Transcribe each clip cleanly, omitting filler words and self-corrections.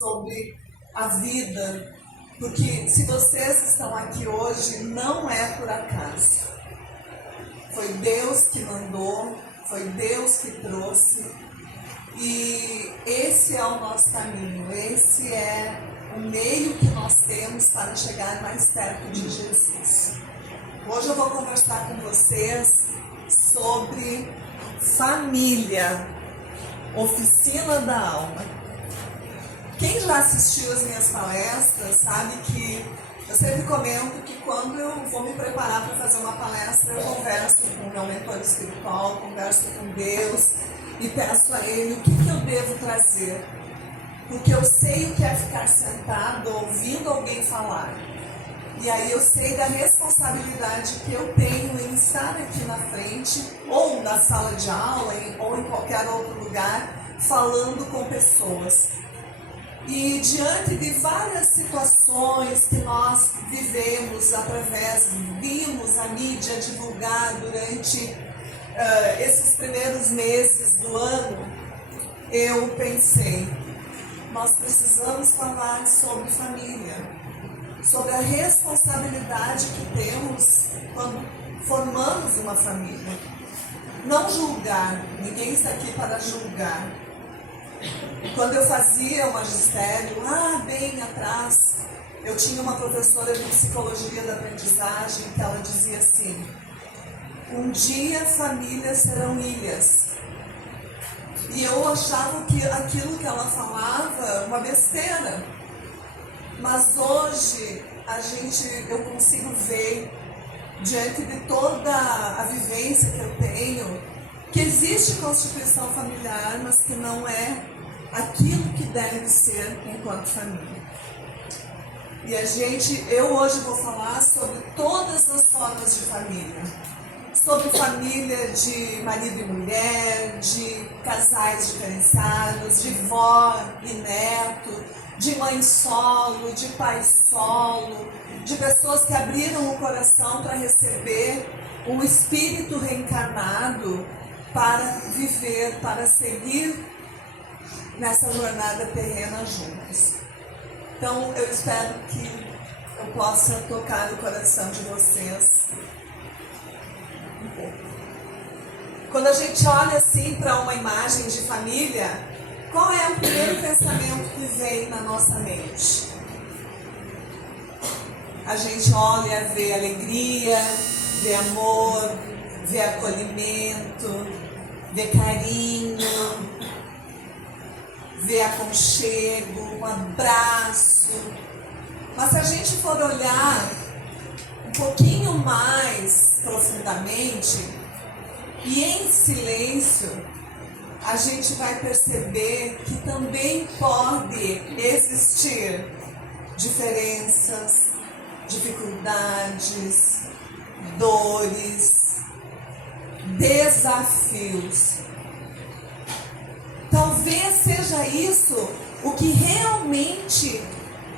sobre a vida, porque se vocês estão aqui hoje, não é por acaso. Foi Deus que mandou, foi Deus que trouxe, e esse é o nosso caminho, esse é o meio que nós temos para chegar mais perto de Jesus. Hoje eu vou conversar com vocês sobre família, oficina da alma. Quem já assistiu às minhas palestras sabe que eu sempre comento que quando eu vou me preparar para fazer uma palestra, eu converso com o meu mentor espiritual, converso com Deus e peço a Ele o que eu devo trazer. Porque eu sei o que é ficar sentado ouvindo alguém falar. E aí eu sei da responsabilidade que eu tenho em estar aqui na frente, ou na sala de aula, ou em qualquer outro lugar, falando com pessoas. E diante de várias situações que nós vivemos vimos a mídia divulgar durante esses primeiros meses do ano, eu pensei, nós precisamos falar sobre família, sobre a responsabilidade que temos quando formamos uma família. Não julgar, ninguém está aqui para julgar. Quando eu fazia o magistério, lá bem atrás, eu tinha uma professora de psicologia da aprendizagem que ela dizia assim: um dia famílias serão ilhas. E eu achava que aquilo que ela falava uma besteira. Mas hoje eu consigo ver, diante de toda a vivência que eu tenho, que existe constituição familiar, mas que não é aquilo que deve ser enquanto família. E eu hoje vou falar sobre todas as formas de família. Sobre família de marido e mulher, de casais diferenciados, de vó e neto, de mãe solo, de pai solo, de pessoas que abriram o coração para receber o espírito reencarnado para viver, para seguir nessa jornada terrena juntos. Então eu espero que eu possa tocar o coração de vocês um pouco. Quando a gente olha assim para uma imagem de família, qual é o primeiro pensamento que vem na nossa mente? A gente olha, vê alegria, vê amor, vê acolhimento, vê carinho, vê aconchego, um abraço. Mas se a gente for olhar um pouquinho mais profundamente e em silêncio, a gente vai perceber que também pode existir diferenças, dificuldades, dores, desafios. Talvez seja isso o que realmente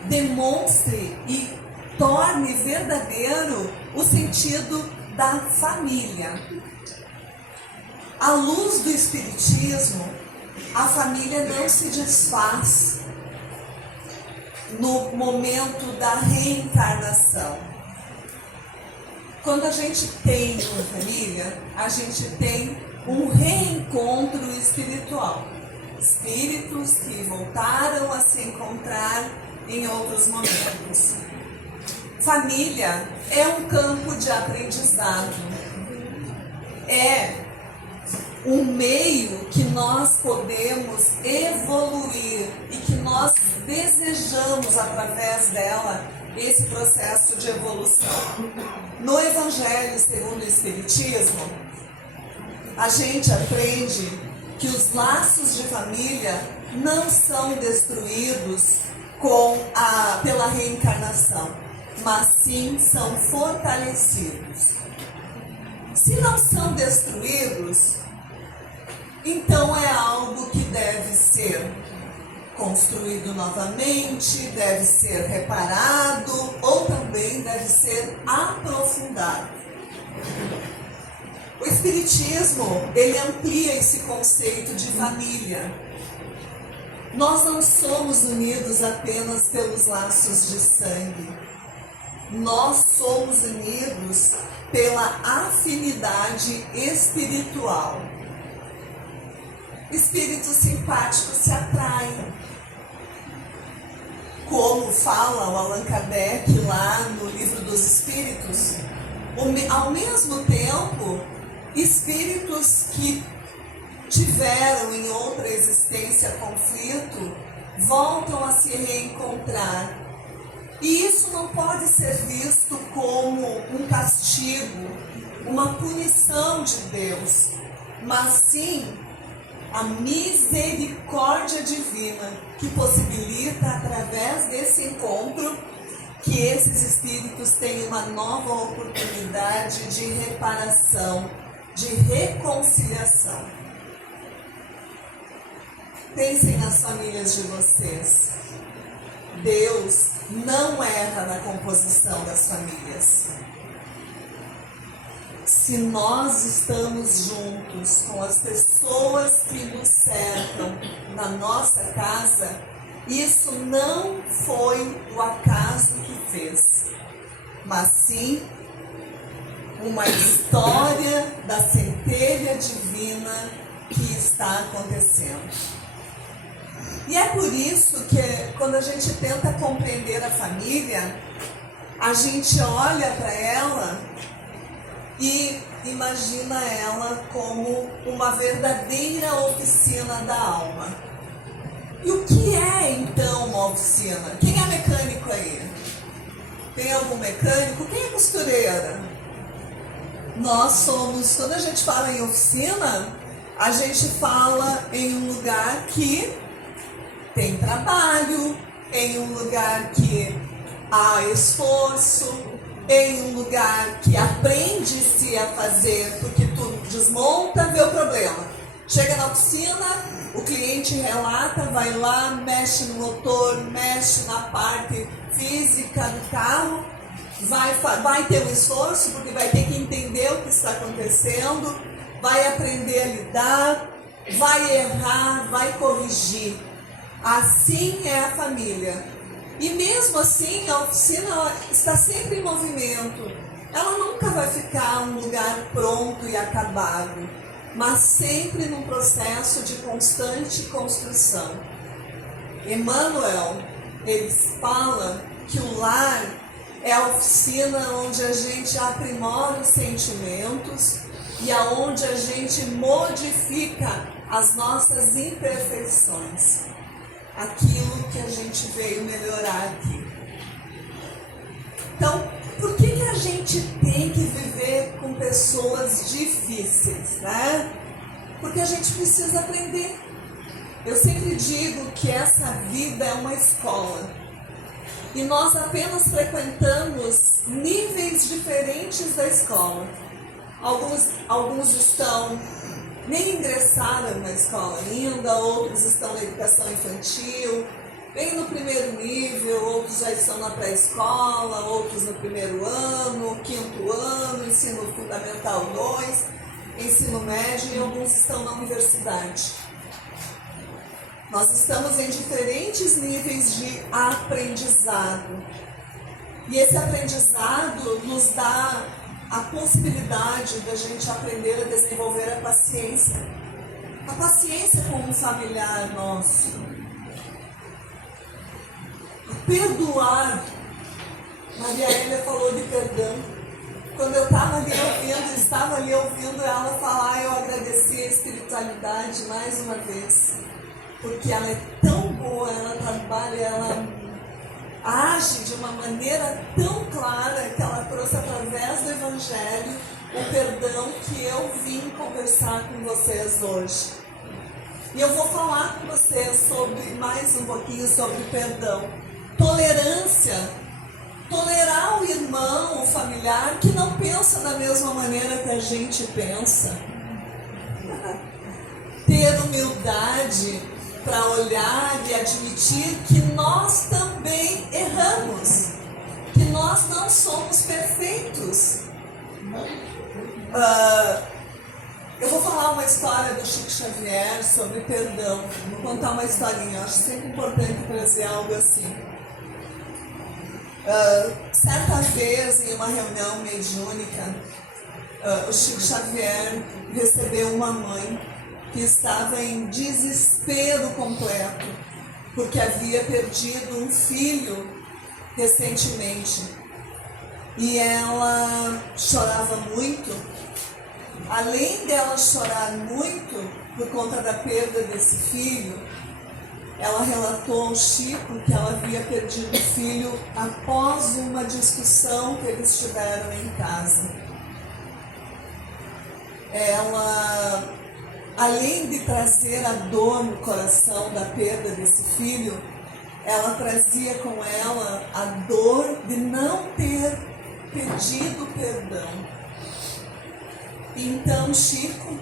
demonstre e torne verdadeiro o sentido da família. À luz do Espiritismo, a família não se desfaz no momento da reencarnação. Quando a gente tem uma família, a gente tem um reencontro espiritual. Espíritos que voltaram a se encontrar em outros momentos. Família é um campo de aprendizado. É um meio que nós podemos evoluir e que nós desejamos através dela esse processo de evolução. No Evangelho segundo o Espiritismo, a gente aprende que os laços de família não são destruídos pela reencarnação, mas sim são fortalecidos. Se não são destruídos, então é algo que deve ser construído novamente, deve ser reparado ou também deve ser aprofundado. O Espiritismo, ele amplia esse conceito de família. Nós não somos unidos apenas pelos laços de sangue. Nós somos unidos pela afinidade espiritual. Espíritos simpáticos se atraem. Como fala o Allan Kardec lá no Livro dos Espíritos, ao mesmo tempo, espíritos que tiveram em outra existência conflito, voltam a se reencontrar. E isso não pode ser visto como um castigo, uma punição de Deus, mas sim a misericórdia divina que possibilita, através desse encontro, que esses espíritos tenham uma nova oportunidade de reparação, de reconciliação. Pensem nas famílias de vocês. Deus não erra na composição das famílias. Se nós estamos juntos com as pessoas que nos cercam na nossa casa, isso não foi o acaso que fez, mas sim uma história da centelha divina que está acontecendo. E é por isso que quando a gente tenta compreender a família, a gente olha para ela e imagina ela como uma verdadeira oficina da alma. E o que é então uma oficina? Quem é mecânico aí? Tem algum mecânico? Quem é costureira? Nós somos, quando a gente fala em oficina, a gente fala em um lugar que tem trabalho, em um lugar que há esforço, em um lugar que aprende-se a fazer, porque tu desmonta, vê o problema. Chega na oficina, o cliente relata, vai lá, mexe no motor, mexe na parte física do carro, vai ter um esforço, porque vai ter que entender o que está acontecendo, vai aprender a lidar, vai errar, vai corrigir. Assim é a família. E mesmo assim, a oficina está sempre em movimento. Ela nunca vai ficar um lugar pronto e acabado, mas sempre num processo de constante construção. Emmanuel, ele fala que o lar é a oficina onde a gente aprimora os sentimentos e aonde a gente modifica as nossas imperfeições. Aquilo que a gente veio melhorar aqui. Então, por que a gente tem que viver com pessoas difíceis, né? Porque a gente precisa aprender. Eu sempre digo que essa vida é uma escola. E nós apenas frequentamos níveis diferentes da escola. Alguns estão nem ingressaram na escola ainda, outros estão na educação infantil, bem no primeiro nível, outros já estão na pré-escola, outros no primeiro ano, quinto ano, ensino fundamental 2, ensino médio, e alguns estão na universidade. Nós estamos em diferentes níveis de aprendizado. E esse aprendizado nos dá a possibilidade da gente aprender a desenvolver a paciência. A paciência com um familiar nosso. Perdoar. Maria Hélia falou de perdão. Quando eu estava ali ouvindo ela falar, eu agradeci a espiritualidade mais uma vez. Porque ela é tão boa, ela trabalha, ela age de uma maneira tão clara que ela trouxe através do Evangelho o perdão que eu vim conversar com vocês hoje. E eu vou falar com vocês mais um pouquinho sobre perdão. Tolerância. Tolerar o irmão, o familiar que não pensa da mesma maneira que a gente pensa. Ter humildade para olhar e admitir que nós também erramos, que nós não somos perfeitos. Eu vou falar uma história do Chico Xavier sobre perdão. Vou contar uma historinha. Eu acho sempre importante trazer algo assim. Certa vez, em uma reunião mediúnica, o Chico Xavier recebeu uma mãe que estava em desespero completo, porque havia perdido um filho recentemente. E ela chorava muito. Além dela chorar muito por conta da perda desse filho, ela relatou ao Chico que ela havia perdido o filho após uma discussão que eles tiveram em casa. Ela, além de trazer a dor no coração da perda desse filho, ela trazia com ela a dor de não ter pedido perdão. Então Chico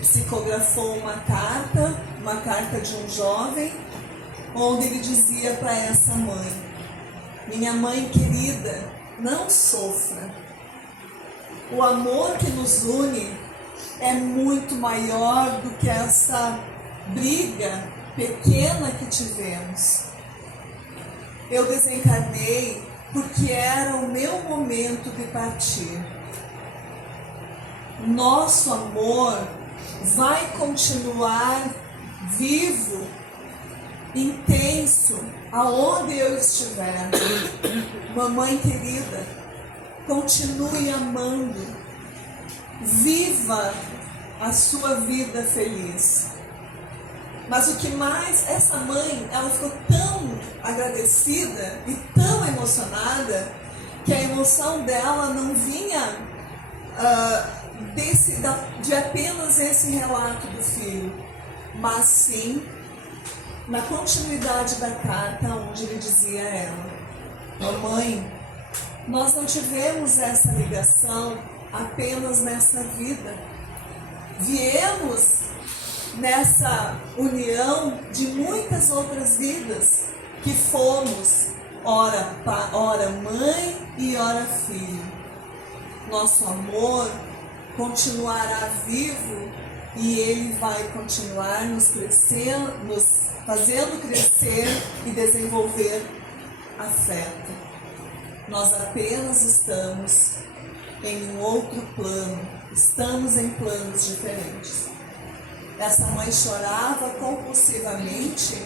psicografou uma carta de um jovem, onde ele dizia para essa mãe: minha mãe querida, não sofra. O amor que nos une é muito maior do que essa briga pequena que tivemos. Eu desencarnei porque era o meu momento de partir. Nosso amor vai continuar vivo, intenso, aonde eu estiver. Mamãe querida, continue amando, viva a sua vida feliz. Mas o que mais, essa mãe, ela ficou tão agradecida e tão emocionada, que a emoção dela não vinha de apenas esse relato do filho, mas sim na continuidade da carta, onde ele dizia a ela: mamãe, nós não tivemos essa ligação apenas nessa vida, viemos nessa união de muitas outras vidas, que fomos ora mãe e ora filho. Nosso amor continuará vivo e ele vai continuar nos fazendo crescer e desenvolver afeto. Nós apenas estamos em um outro plano, estamos em planos diferentes. Essa mãe chorava compulsivamente,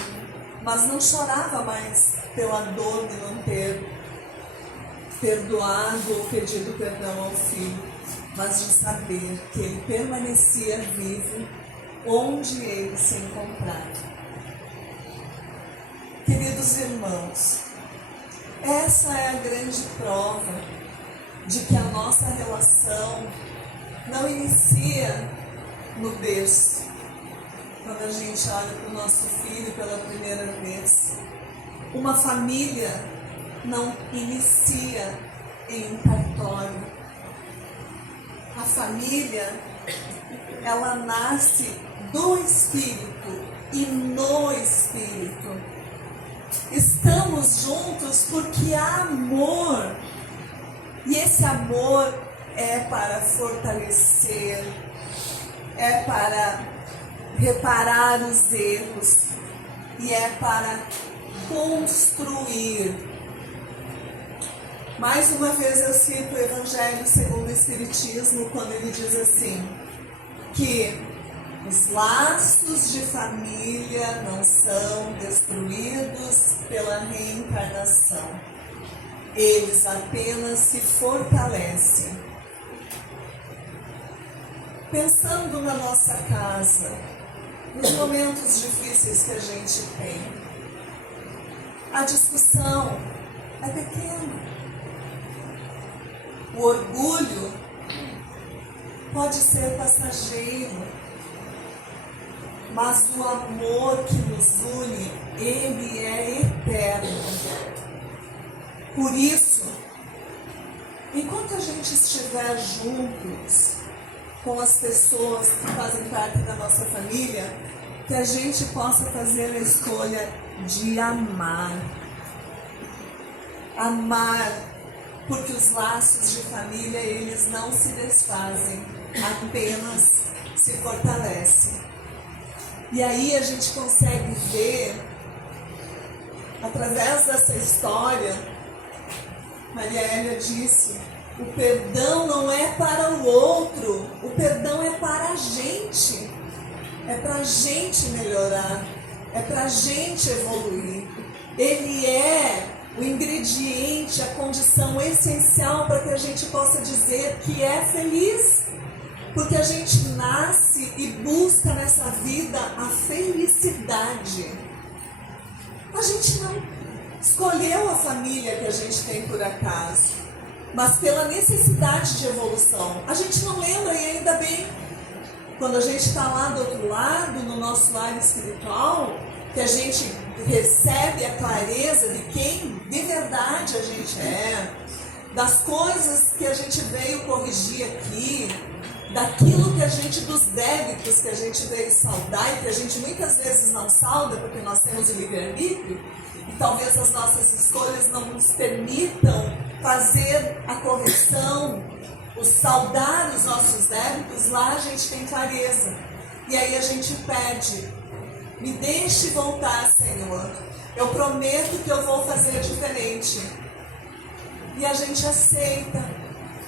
mas não chorava mais pela dor de não ter perdoado ou pedido perdão ao filho, mas de saber que ele permanecia vivo onde ele se encontrava. Queridos irmãos, essa é a grande prova de que a nossa relação não inicia no berço, quando a gente olha para o nosso filho pela primeira vez. Uma família não inicia em um cartório. A família, ela nasce do Espírito e no Espírito. Estamos juntos porque há amor. E esse amor é para fortalecer, é para reparar os erros e é para construir. Mais uma vez eu cito o Evangelho segundo o Espiritismo, quando ele diz assim, que os laços de família não são destruídos pela reencarnação. Eles apenas se fortalecem. Pensando na nossa casa, nos momentos difíceis que a gente tem, a discussão é pequena. O orgulho pode ser passageiro, mas o amor que nos une, ele é eterno. Por isso, enquanto a gente estiver juntos com as pessoas que fazem parte da nossa família, que a gente possa fazer a escolha de amar. Amar, porque os laços de família, eles não se desfazem. apenas se fortalece. E aí a gente consegue ver, através dessa história, Maria Hélia disse, o perdão não é para o outro, o perdão é para a gente. É para a gente melhorar, é para a gente evoluir. Ele é o ingrediente, a condição essencial para que a gente possa dizer que é feliz. Porque a gente nasce e busca nessa vida a felicidade. A gente não escolheu a família que a gente tem por acaso, mas pela necessidade de evolução. A gente não lembra, e ainda bem, quando a gente está lá do outro lado, no nosso lar espiritual, que a gente recebe a clareza de quem de verdade a gente é, das coisas que a gente veio corrigir aqui, daquilo que a gente, dos débitos que a gente veio saudar e que a gente muitas vezes não sauda porque nós temos o livre-arbítrio e talvez as nossas escolhas não nos permitam fazer a correção, o saudar os nossos débitos. Lá a gente tem clareza e aí a gente pede, me deixe voltar, Senhor, eu prometo que eu vou fazer diferente. E a gente aceita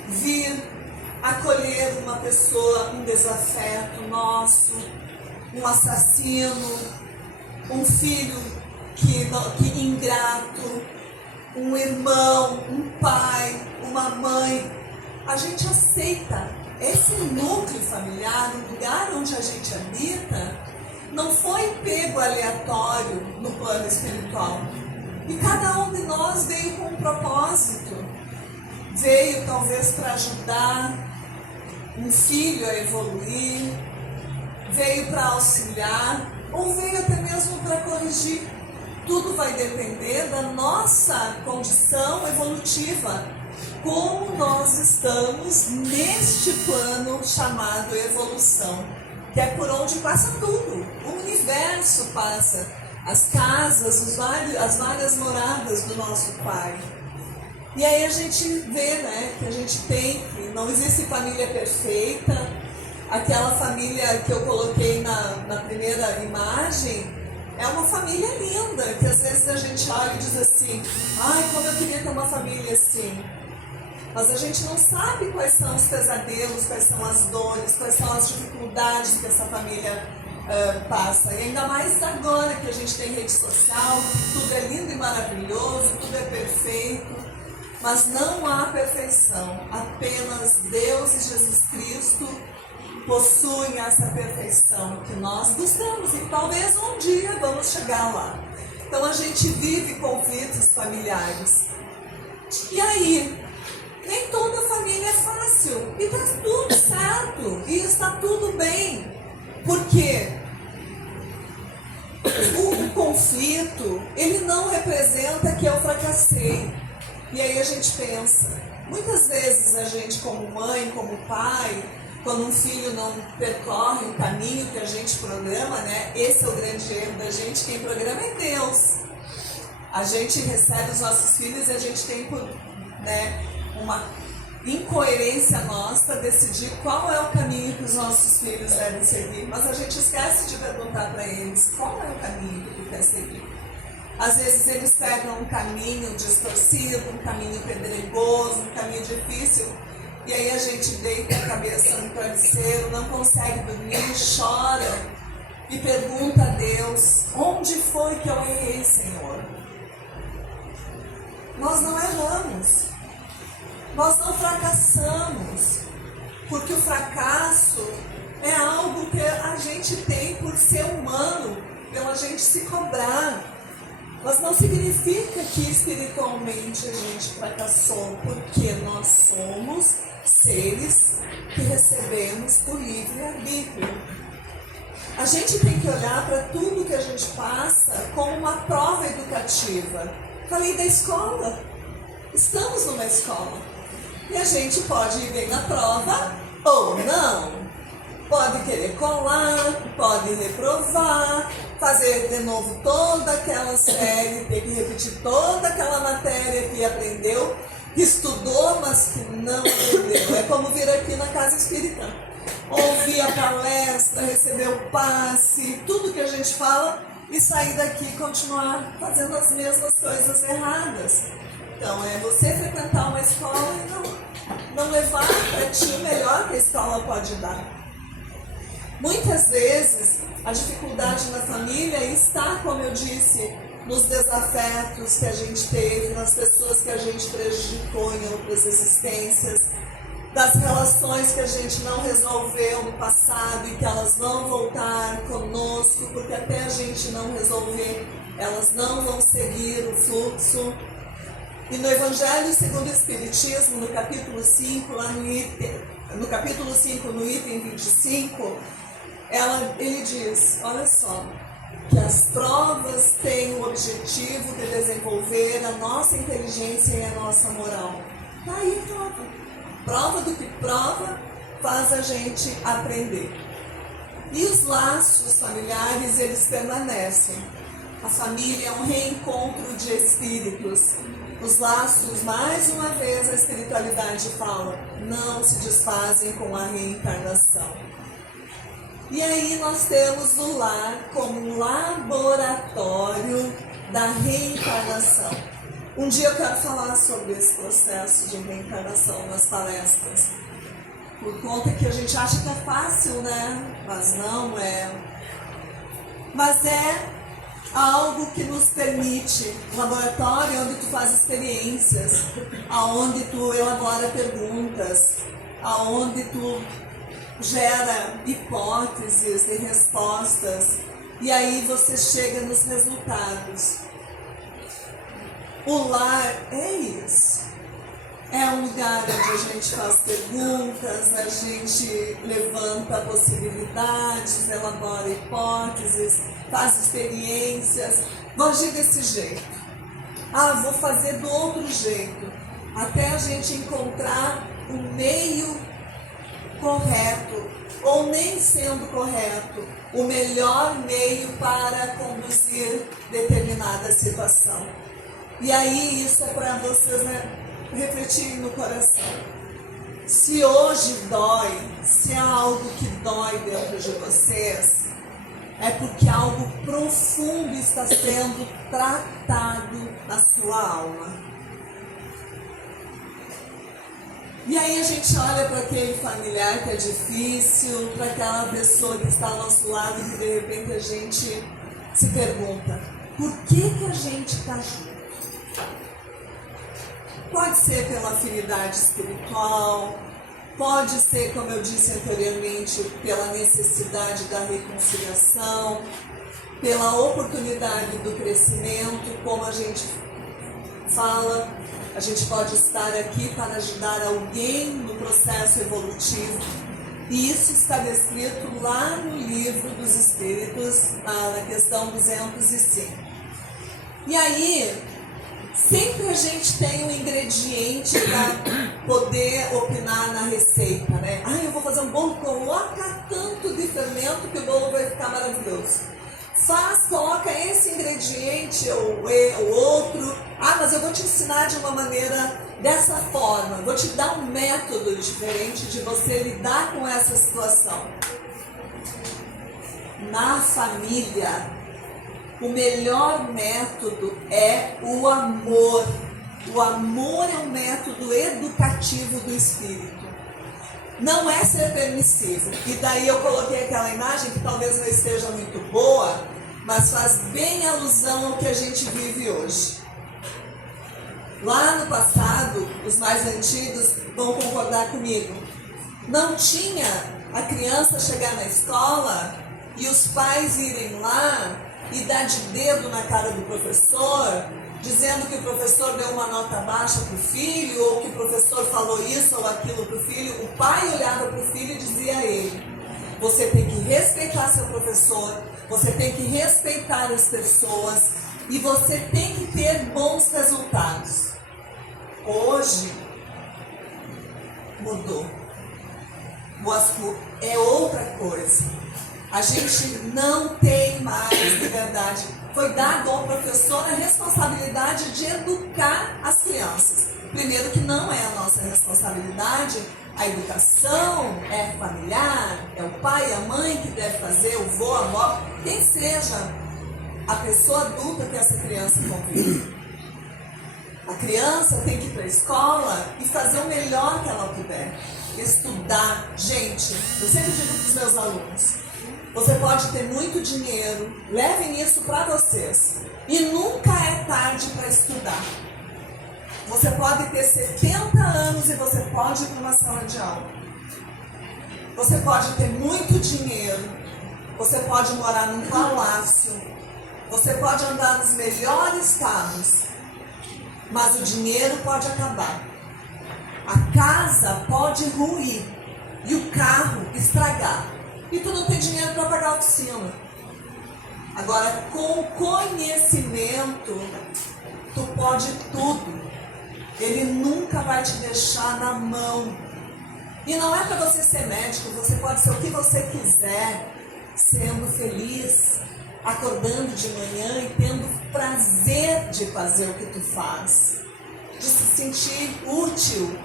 vir acolher uma pessoa, um desafeto nosso, um assassino, um filho que ingrato, um irmão, um pai, uma mãe. A gente aceita. Esse núcleo familiar, o lugar onde a gente habita, não foi pego aleatório no plano espiritual. E cada um de nós veio com um propósito. Veio talvez para ajudar um filho a evoluir, veio para auxiliar, ou veio até mesmo para corrigir. Tudo vai depender da nossa condição evolutiva, como nós estamos neste plano chamado evolução, que é por onde passa tudo. O universo passa, as casas, as várias moradas do nosso Pai. E aí a gente vê, né, que a gente tem, que não existe família perfeita. Aquela família que eu coloquei na primeira imagem é uma família linda, que às vezes a gente olha e diz assim, ai, como eu queria ter uma família assim. Mas a gente não sabe quais são os pesadelos, quais são as dores, quais são as dificuldades que essa família passa. E ainda mais agora que a gente tem rede social, tudo é lindo e maravilhoso, tudo é perfeito. Mas não há perfeição, apenas Deus e Jesus Cristo possuem essa perfeição que nós buscamos e talvez um dia vamos chegar lá. Então a gente vive conflitos familiares. E aí, nem toda família é fácil e está tudo certo e está tudo bem. Porque o conflito, ele não representa que eu fracassei. E aí a gente pensa, muitas vezes a gente como mãe, como pai, quando um filho não percorre o caminho que a gente programa, né? Esse é o grande erro da gente, quem programa é Deus. A gente recebe os nossos filhos e a gente tem, né, uma incoerência nossa decidir qual é o caminho que os nossos filhos devem seguir. Mas a gente esquece de perguntar para eles qual é o caminho que tu quer seguir. Às vezes eles pegam um caminho distorcido, um caminho pedregoso, um caminho difícil, e aí a gente deita a cabeça no travesseiro, não consegue dormir, chora e pergunta a Deus, onde foi que eu errei, Senhor? Nós não erramos, nós não fracassamos, porque o fracasso é algo que a gente tem por ser humano, pela gente se cobrar. Mas não significa que espiritualmente a gente fracassou, porque nós somos seres que recebemos o livre-arbítrio. A gente tem que olhar para tudo que a gente passa como uma prova educativa. Falei da escola. Estamos numa escola. E a gente pode ir bem na prova ou não. Pode querer colar, pode reprovar, fazer de novo toda aquela série, ter que repetir toda aquela matéria que aprendeu, que estudou, mas que não aprendeu. É como vir aqui na casa espírita. ouvir a palestra, receber o passe, tudo que a gente fala e sair daqui e continuar fazendo as mesmas coisas erradas. Então, é você frequentar uma escola e não levar para ti o melhor que a escola pode dar. Muitas vezes, a dificuldade na família está, como eu disse, nos desafetos que a gente teve, nas pessoas que a gente prejudicou em outras existências, das relações que a gente não resolveu no passado e que elas vão voltar conosco, porque até a gente não resolver, elas não vão seguir o fluxo. E no Evangelho segundo o Espiritismo, no capítulo 5, no capítulo 5, no item 25, ele diz, olha só, que as provas têm o objetivo de desenvolver a nossa inteligência e a nossa moral. Está aí a prova. Prova do que prova faz a gente aprender. E os laços familiares, eles permanecem. A família é um reencontro de espíritos. Os laços, mais uma vez, a espiritualidade fala, não se desfazem com a reencarnação. E aí nós temos o lar como um laboratório da reencarnação. Um dia eu quero falar sobre esse processo de reencarnação nas palestras. Por conta que a gente acha que é fácil, né? Mas não é. Mas é algo que nos permite, um laboratório onde tu faz experiências, aonde tu elabora perguntas, aonde tu gera hipóteses e respostas, e aí você chega nos resultados. O lar é isso. É um lugar onde a gente faz perguntas, a gente levanta possibilidades, elabora hipóteses, faz experiências. Vou agir desse jeito. Vou fazer do outro jeito. Até a gente encontrar o meio correto, ou nem sendo correto, o melhor meio para conduzir determinada situação. E aí isso é para vocês, né, refletirem no coração. Se hoje dói, se há algo que dói dentro de vocês, é porque algo profundo está sendo tratado na sua alma. E aí a gente olha para aquele familiar que é difícil, para aquela pessoa que está ao nosso lado e que de repente a gente se pergunta, por que a gente está junto? Pode ser pela afinidade espiritual, pode ser, como eu disse anteriormente, pela necessidade da reconciliação, pela oportunidade do crescimento, como a gente fala, a gente pode estar aqui para ajudar alguém no processo evolutivo. E isso está descrito lá no Livro dos Espíritos, na questão 205. E aí, sempre a gente tem um ingrediente para poder opinar na receita, né? Eu vou fazer um bolo, coloca tanto de fermento que o bolo vai ficar maravilhoso. Coloca esse ingrediente ou outro. Mas eu vou te ensinar de uma maneira dessa forma. Vou te dar um método diferente de você lidar com essa situação. Na família, o melhor método é o amor. O amor é um método educativo do espírito. Não é ser permissivo. E daí eu coloquei aquela imagem que talvez não esteja muito boa, mas faz bem alusão ao que a gente vive hoje. Lá no passado, os mais antigos vão concordar comigo. Não tinha a criança chegar na escola e os pais irem lá e dar de dedo na cara do professor, dizendo que o professor deu uma nota baixa para o filho, ou que o professor falou isso ou aquilo para o filho. O pai olhava para o filho e dizia a ele, você tem que respeitar seu professor, você tem que respeitar as pessoas e você tem que ter bons resultados. Hoje mudou. É outra coisa. A gente não tem mais liberdade. Foi dado ao professor a responsabilidade de educar as crianças. Primeiro que não é a nossa responsabilidade, a educação é familiar, é o pai e a mãe que deve fazer, o avô, a avó, quem seja a pessoa adulta que essa criança convive. A criança tem que ir para a escola e fazer o melhor que ela puder. Estudar. Gente, eu sempre digo para os meus alunos, você pode ter muito dinheiro, levem isso para vocês. E nunca é tarde para estudar. Você pode ter 70 anos e você pode ir para uma sala de aula. Você pode ter muito dinheiro, você pode morar num palácio, você pode andar nos melhores carros, mas o dinheiro pode acabar. A casa pode ruir e o carro estragar. E tu não tem dinheiro para pagar a oficina. Agora, com conhecimento, tu pode tudo. Ele nunca vai te deixar na mão. E não é para você ser médico, você pode ser o que você quiser, sendo feliz, acordando de manhã e tendo prazer de fazer o que tu faz, de se sentir útil.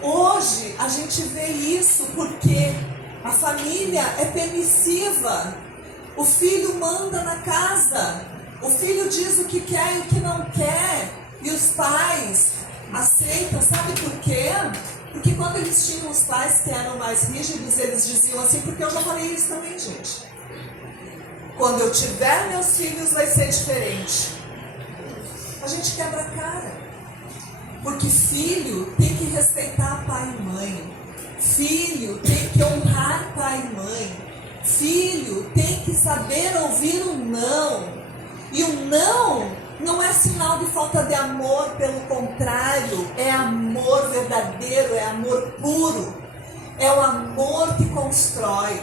Hoje a gente vê isso porque a família é permissiva. O filho manda na casa, o filho diz o que quer e o que não quer, e os pais aceitam. Sabe por quê? Porque quando eles tinham os pais que eram mais rígidos, eles diziam assim, porque eu já falei isso também, gente. Quando eu tiver meus filhos vai ser diferente. A gente quebra a cara. Porque filho tem que respeitar pai e mãe. Filho tem que honrar pai e mãe. Filho tem que saber ouvir um não. E o não é sinal de falta de amor, pelo contrário, é amor verdadeiro, é amor puro. É o amor que constrói.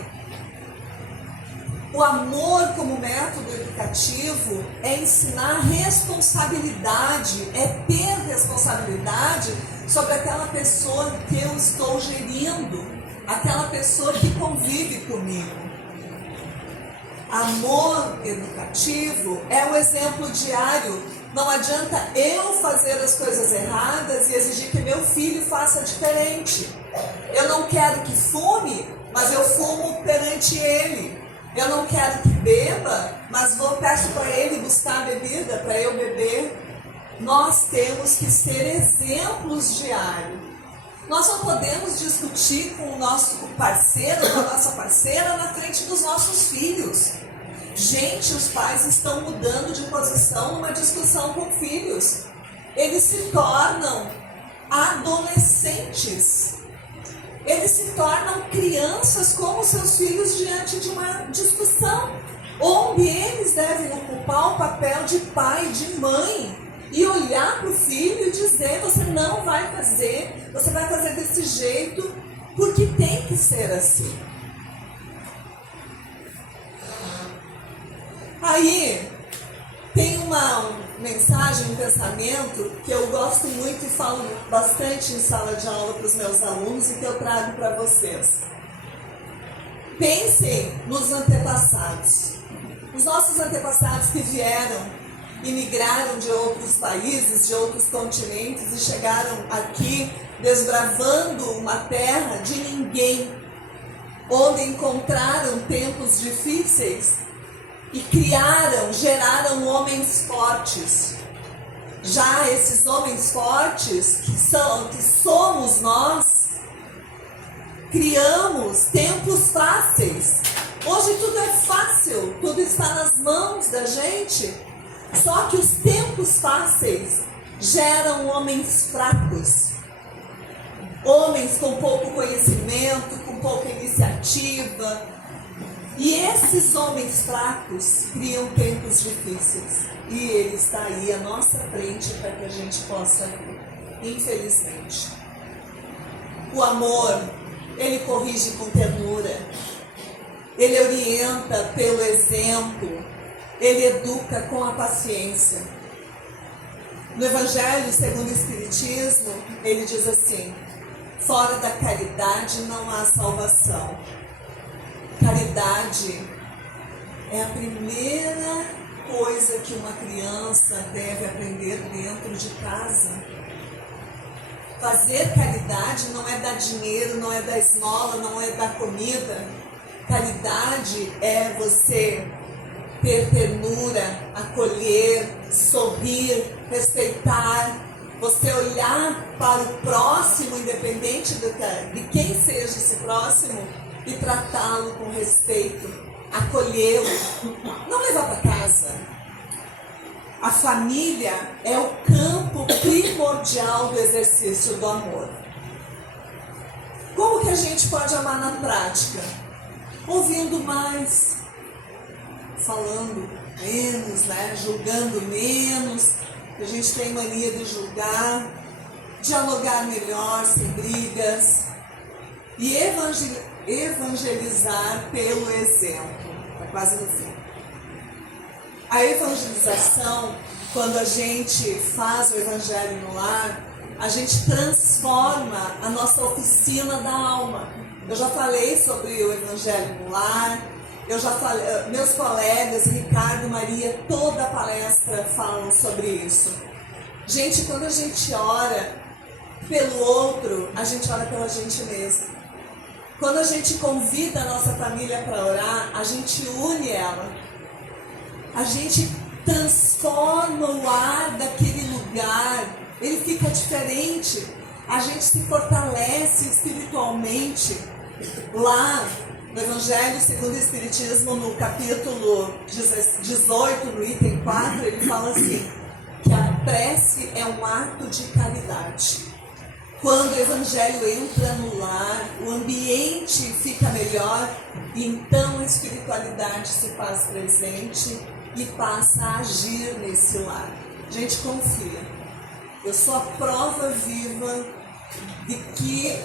O amor como método educativo é ensinar responsabilidade, é ter responsabilidade sobre aquela pessoa que eu estou gerindo, aquela pessoa que convive comigo. Amor educativo é o exemplo diário. Não adianta eu fazer as coisas erradas e exigir que meu filho faça diferente. Eu não quero que fume, mas eu fumo perante ele. Eu não quero que beba, mas peço para ele buscar a bebida, para eu beber. Nós temos que ser exemplos diários. Nós não podemos discutir com o nosso parceiro, com a nossa parceira, na frente dos nossos filhos. Gente, os pais estão mudando de posição numa discussão com filhos. Eles se tornam adolescentes. Eles se tornam crianças como seus filhos diante de uma discussão, onde eles devem ocupar o papel de pai, de mãe, e olhar para o filho e dizer, você não vai fazer, você vai fazer desse jeito, porque tem que ser assim. Aí, tem uma mensagem, um pensamento que eu gosto muito e falo bastante em sala de aula para os meus alunos e que eu trago para vocês. Pensem nos antepassados. Os nossos antepassados que vieram e migraram de outros países, de outros continentes e chegaram aqui desbravando uma terra de ninguém, onde encontraram tempos difíceis e geraram homens fortes. Já esses homens fortes, que somos nós, criamos tempos fáceis. Hoje tudo é fácil, tudo está nas mãos da gente. Só que os tempos fáceis geram homens fracos. Homens com pouco conhecimento, com pouca iniciativa. E esses homens fracos criam tempos difíceis. E ele está aí à nossa frente para que a gente possa ver. Infelizmente. O amor, ele corrige com ternura. Ele orienta pelo exemplo. Ele educa com a paciência. No Evangelho segundo o Espiritismo, ele diz assim: fora da caridade não há salvação. Caridade é a primeira coisa que uma criança deve aprender dentro de casa. Fazer caridade não é dar dinheiro, não é dar esmola, não é dar comida. Caridade é você ter ternura, acolher, sorrir, respeitar, você olhar para o próximo, independente de quem seja esse próximo, e tratá-lo com respeito, acolhê-lo, não levar para casa. A família é o campo primordial do exercício do amor. Como que a gente pode amar na prática? Ouvindo mais, falando menos, né? Julgando menos. A gente tem mania de julgar, dialogar melhor, sem brigas, e evangelizar pelo exemplo. Está quase no fim. A evangelização, quando a gente faz o evangelho no lar, a gente transforma a nossa oficina da alma. Eu já falei sobre o evangelho no lar, meus colegas, Ricardo, Maria, toda a palestra falam sobre isso. Gente, quando a gente ora pelo outro, a gente ora pela gente mesmo. Quando a gente convida a nossa família para orar, a gente une ela. A gente transforma o ar daquele lugar, ele fica diferente. A gente se fortalece espiritualmente. Lá no Evangelho segundo o Espiritismo, no capítulo 18, no item 4, ele fala assim, que a prece é um ato de caridade. Quando o Evangelho entra no lar, o ambiente fica melhor, e então a espiritualidade se faz presente e passa a agir nesse lar. Gente, confia. Eu sou a prova viva do que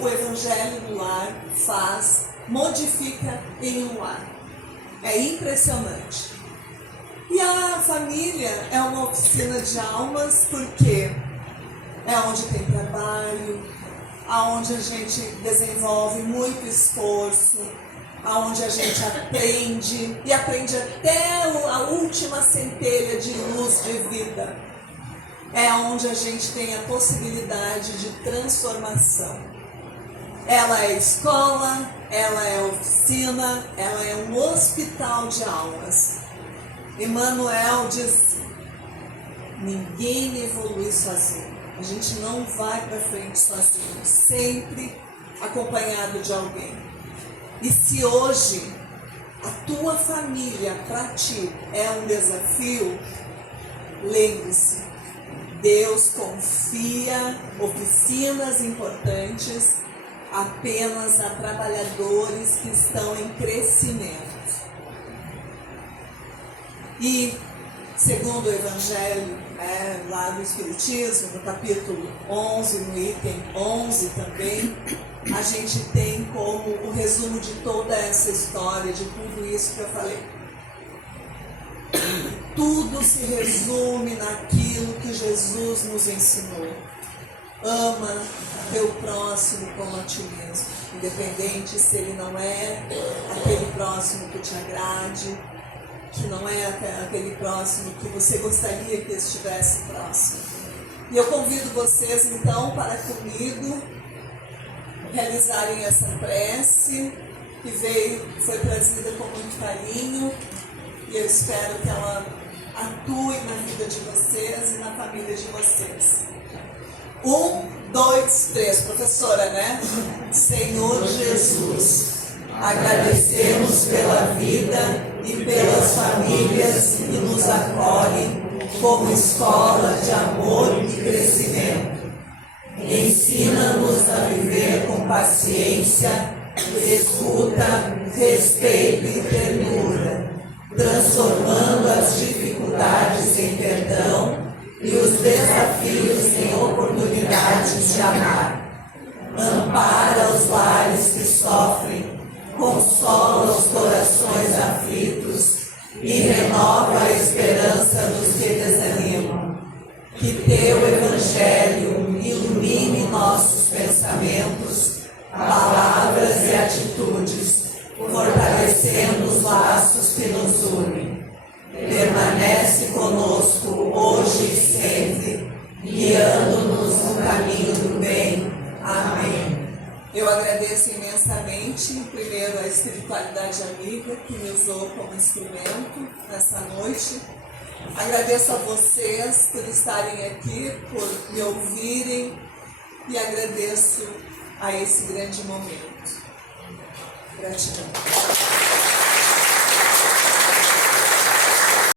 o Evangelho no lar faz, modifica em um lar. É impressionante. E a família é uma oficina de almas, porque é onde tem trabalho, aonde a gente desenvolve muito esforço, aonde a gente aprende, e aprende até a última centelha de luz de vida. É onde a gente tem a possibilidade de transformação. Ela é escola, ela é oficina, ela é um hospital de almas. Emmanuel diz, ninguém evolui sozinho. A gente não vai para frente sozinho, sempre acompanhado de alguém. E se hoje a tua família para ti é um desafio, lembre-se, Deus confia oficinas importantes apenas a trabalhadores que estão em crescimento. E, segundo o Evangelho, lá do Espiritismo, no capítulo 11, no item 11 também, a gente tem como o resumo de toda essa história, de tudo isso que eu falei. Tudo se resume naquilo que Jesus nos ensinou. Ama teu próximo como a ti mesmo, independente se ele não é aquele próximo que te agrade, que não é aquele próximo que você gostaria que estivesse próximo. E eu convido vocês então para comigo realizarem essa prece que foi trazida com muito carinho, e eu espero que ela atue na vida de vocês e na família de vocês. 1, 2, 3, professora, né? Senhor Jesus, agradecemos pela vida e pelas famílias que nos acolhem como escola de amor e crescimento. Ensina-nos a viver com paciência, escuta, respeito e ternura, transformando as dificuldades em perdão e os desafios em oportunidades de amar. Ampara os lares que sofrem, consola os corações aflitos e renova a esperança dos que desanimam. Que teu Evangelho ilumine nossos pensamentos, palavras e atitudes, fortalecendo os laços que nos unem. Permanece conosco hoje e sempre, guiando-nos Espiritualidade Amiga, que me usou como instrumento nessa noite. Agradeço a vocês por estarem aqui, por me ouvirem, e agradeço a esse grande momento. Gratidão.